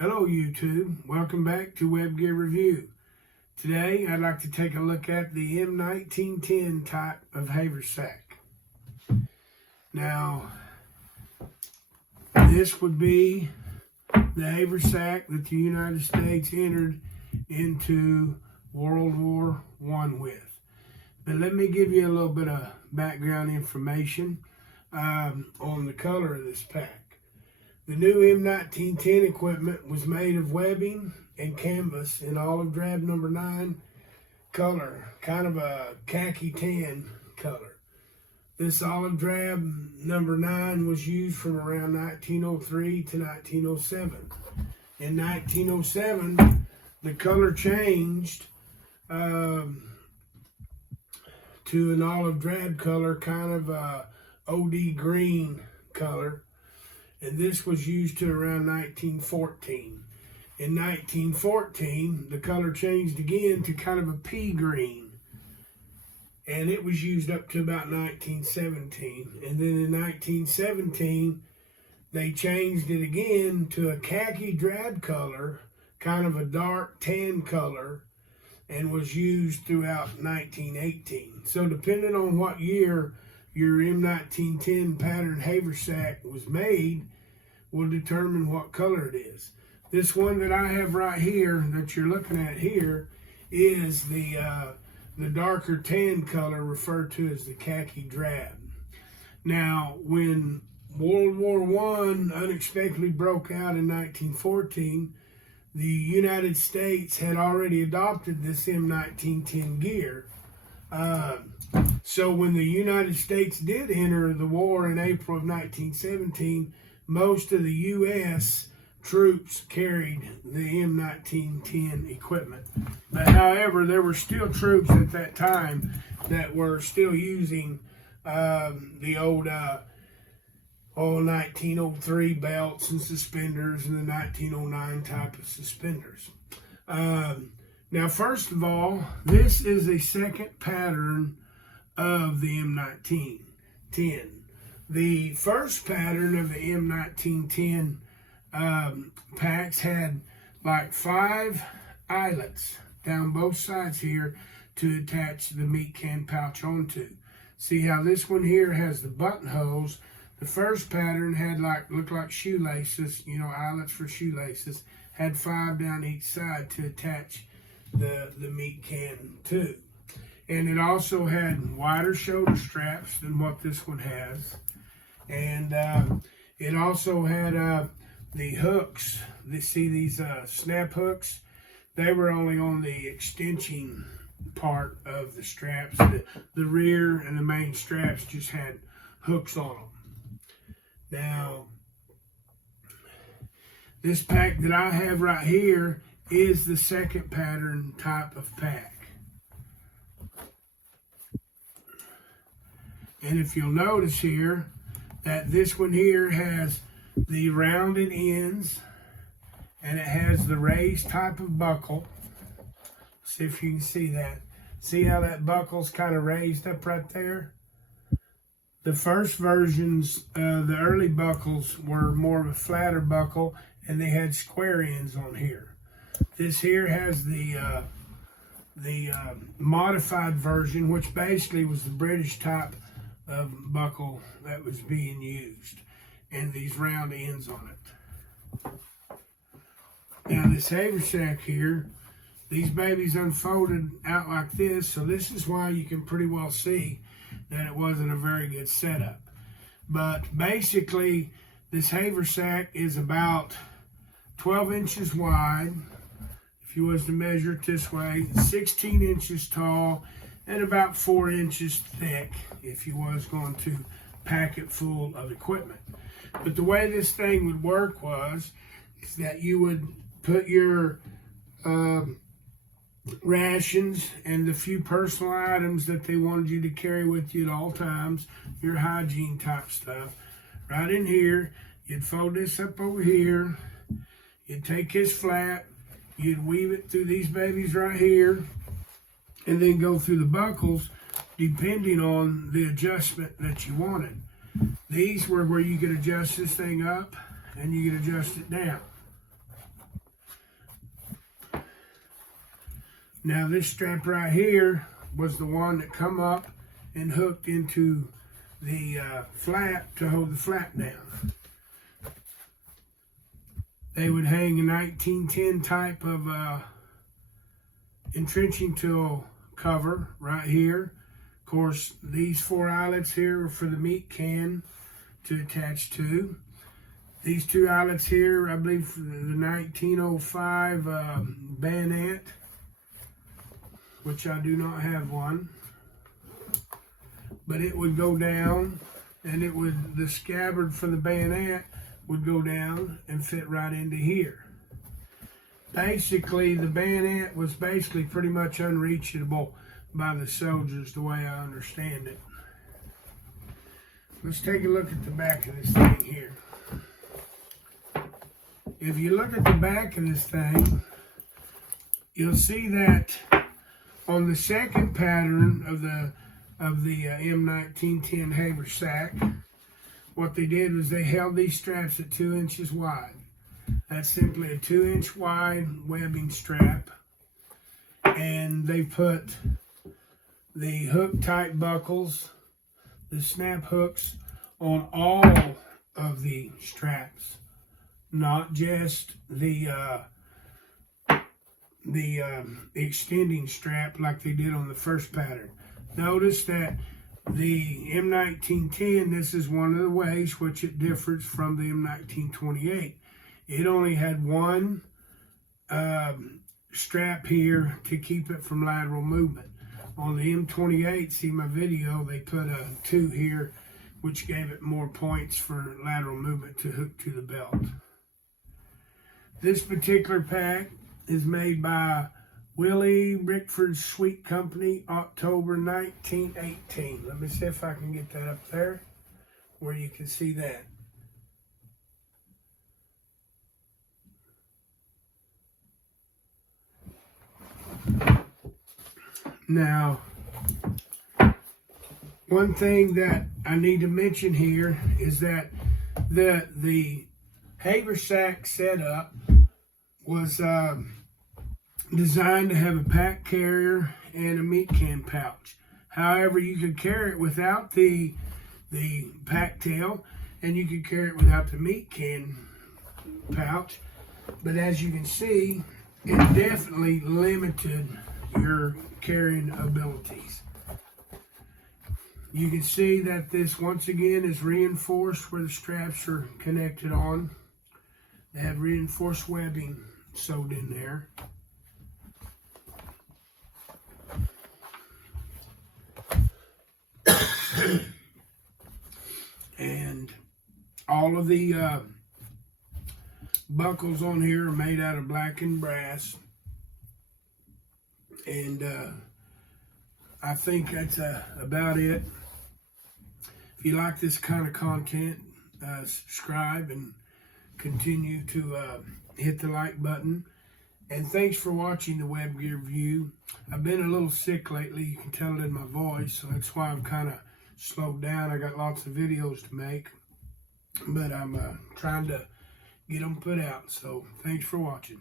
Hello YouTube, welcome back to Web Gear Review. Today I'd like to take a look at the M-1910 type of Haversack. Now, this would be the Haversack that the United States entered into World War I with. But let me give you a little bit of background information on the color of this pack. The new M-1910 equipment was made of webbing and canvas in olive drab number 9 color, kind of a khaki tan color. This olive drab number 9 was used from around 1903 to 1907. In 1907, the color changed to an olive drab color, kind of a OD green color. And this was used to around 1914. In 1914, the color changed again to kind of a pea green. And it was used up to about 1917. And then in 1917, they changed it again to a khaki drab color, kind of a dark tan color, and was used throughout 1918. So depending on what year your M-1910 pattern Haversack was made will determine what color it is. This one that I have right here that you're looking at here is the darker tan color referred to as the khaki drab. Now, when World War I unexpectedly broke out in 1914, the United States had already adopted this M-1910 gear. So when the United States did enter the war in April of 1917, most of the U.S. troops carried the M-1910 equipment. But however, there were still troops at that time that were still using the old 1903 belts and suspenders and the 1909 type of suspenders. Now, first of all, this is a second pattern of the M-1910. The first pattern of the M-1910 packs had like 5 eyelets down both sides here to attach the meat can pouch onto. See how this one here has the buttonholes. The first pattern had looked like shoelaces, eyelets for shoelaces, had 5 down each side to attach the meat can to. And it also had wider shoulder straps than what this one has. And it also had the hooks. See these snap hooks? They were only on the extension part of the straps. The rear and the main straps just had hooks on them. Now, this pack that I have right here is the second pattern type of pack. And if you'll notice here, that this one here has the rounded ends and it has the raised type of buckle. See if you can see that. See how that buckle's kind of raised up right there? The first versions, the early buckles were more of a flatter buckle and they had square ends on here. This here has the modified version, which basically was the British type of buckle that was being used, and these round ends on it. Now this Haversack here, these babies unfolded out like this, so this is why you can pretty well see that it wasn't a very good setup. But basically, this Haversack is about 12 inches wide, if you was to measure it this way, 16 inches tall, and about 4 inches thick if you was going to pack it full of equipment. But the way this thing would work is that you would put your rations and the few personal items that they wanted you to carry with you at all times, your hygiene type stuff, right in here. You'd fold this up over here. You'd take this flap. You'd weave it through these babies right here, and then go through the buckles depending on the adjustment that you wanted. These were where you could adjust this thing up and you could adjust it down. Now this strap right here was the one that come up and hooked into the flap to hold the flap down. They would hang a 1910 type of entrenching tool cover right here. Of course, these 4 eyelets here are for the meat can to attach to. These 2 eyelets here, I believe, for the 1905 bayonet, which I do not have one. But it would go down, and it would, the scabbard for the bayonet would go down and fit right into here. Basically, the bayonet was basically pretty much unreachable by the soldiers, the way I understand it. Let's take a look at the back of this thing here. If you look at the back of this thing, you'll see that on the second pattern of the M-1910 Haversack, what they did was they held these straps at 2 inches wide. That's simply a 2-inch wide webbing strap, and they put the hook type buckles, the snap hooks, on all of the straps, not just the extending strap like they did on the first pattern. Notice that the M-1910, this is one of the ways which it differs from the M-1928. It only had one strap here to keep it from lateral movement. On the M28, see my video, they put a 2 here, which gave it more points for lateral movement to hook to the belt. This particular pack is made by Willie Rickford's Sweet Company, October 1918. Let me see if I can get that up there where you can see that. Now, one thing that I need to mention here is that the Haversack setup was designed to have a pack carrier and a meat can pouch. However, you could carry it without the pack tail, and you could carry it without the meat can pouch. But as you can see, it definitely limited your carrying abilities. You can see that this once again is reinforced where the straps are connected on. They have reinforced webbing sewed in there. And all of the buckles on here are made out of blackened brass. And I think that's about it. If you like this kind of content, subscribe and continue to hit the like button. And thanks for watching the web gear review. I've been a little sick lately. You can tell it in my voice, so that's why I'm kind of slowed down. I got lots of videos to make, but I'm trying to get them put out. So thanks for watching.